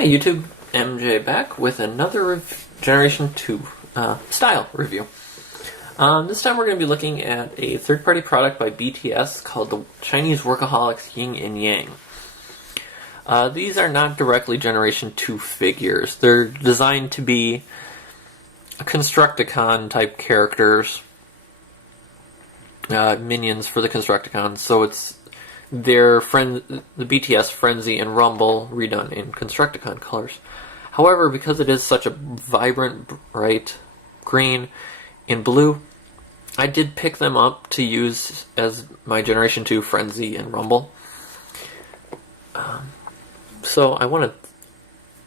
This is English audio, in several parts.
Hi YouTube, MJ back with another Generation 2 style review. This time we're going to be looking at a third-party product by BTS called the Chinese Workaholics Ying and Yang. These are not directly Generation 2 figures. They're designed to be Constructicon type characters, minions for the Constructicons, so it's their the BTS Frenzy and Rumble redone in Constructicon colors. However, because it is such a vibrant, bright green and blue, I did pick them up to use as my Generation 2 Frenzy and Rumble. So I want to...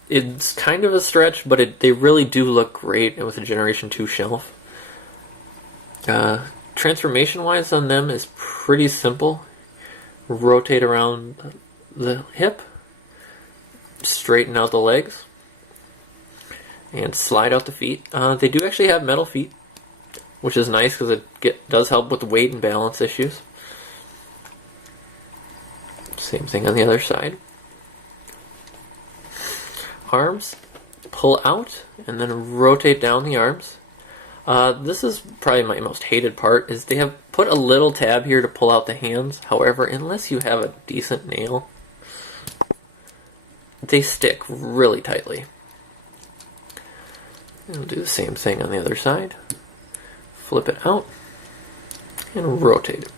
It's kind of a stretch, but they really do look great with a Generation 2 shelf. Transformation-wise on them is pretty simple. Rotate around the hip, straighten out the legs, and slide out the feet. They do actually have metal feet, which is nice because it does help with weight and balance issues. Same thing on the other side. Arms, pull out and then rotate down the arms. This is probably my most hated part, is they have put a little tab here to pull out the hands. However, unless you have a decent nail, they stick really tightly. And we'll do the same thing on the other side. Flip it out and rotate it.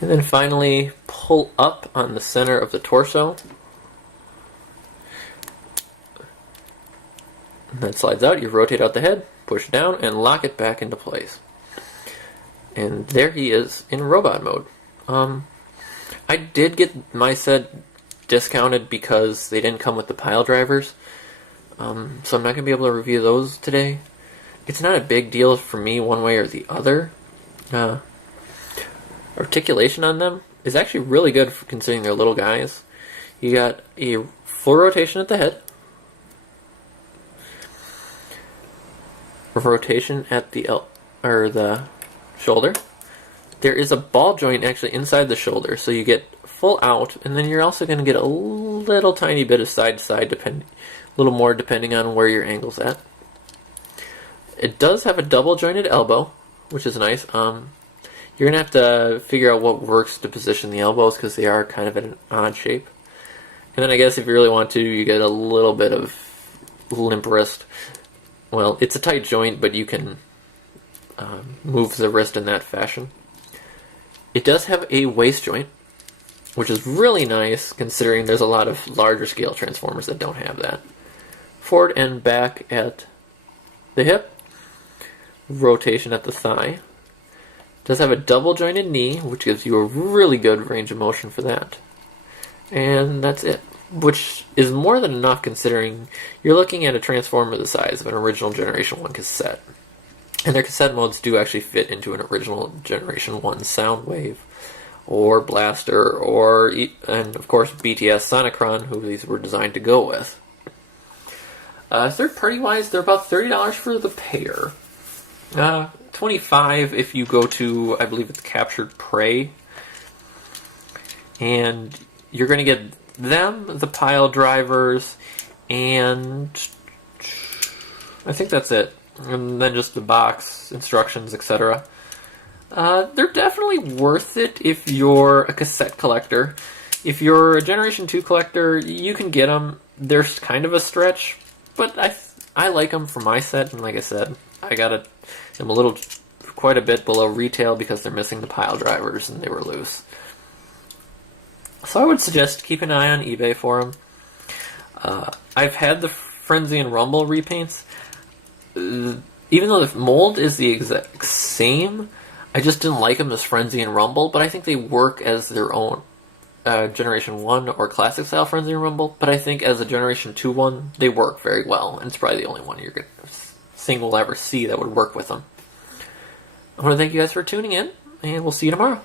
And then finally pull up on the center of the torso. And that slides out, you rotate out the head, push down, and lock it back into place. And there he is in robot mode. I did get my set discounted because they didn't come with the pile drivers. So I'm not going to be able to review those today. It's not a big deal for me one way or the other. Articulation on them is actually really good for considering they're little guys. You got a full rotation at the head. Rotation at the shoulder. There is a ball joint actually inside the shoulder, so you get full out, and then you're also going to get a little tiny bit of side to side, a little more depending on where your angle's at. It does have a double jointed elbow, which is nice. You're going to have to figure out what works to position the elbows because they are kind of in an odd shape. And then I guess if you really want to, you get a little bit of limp wrist. Well, it's a tight joint, but you can move the wrist in that fashion. It does have a waist joint, which is really nice considering there's a lot of larger scale Transformers that don't have that. Forward and back at the hip. Rotation at the thigh. It does have a double jointed knee, which gives you a really good range of motion for that. And that's it. Which is more than enough considering you're looking at a Transformer the size of an original Generation 1 cassette. And their cassette modes do actually fit into an original Generation 1 Soundwave, or Blaster, and of course BTS Sonicron, who these were designed to go with. Third party wise, they're about $30 for the pair. $25 if you go to, I believe it's Captured Prey. And you're going to get them, the pile drivers, and I think that's it. And then just the box, instructions, etc. They're definitely worth it if you're a cassette collector. If you're a Generation 2 collector, you can get them. They're kind of a stretch, but I like them for my set, and like I said, I got them quite a bit below retail because they're missing the pile drivers and they were loose. So I would suggest keep an eye on eBay for them. I've had the Frenzy and Rumble repaints. Even though the mold is the exact same, I just didn't like them as Frenzy and Rumble, but I think they work as their own Generation 1 or Classic style Frenzy and Rumble, but I think as a Generation 2 one, they work very well, and it's probably the only one we'll ever see that would work with them. I want to thank you guys for tuning in, and we'll see you tomorrow.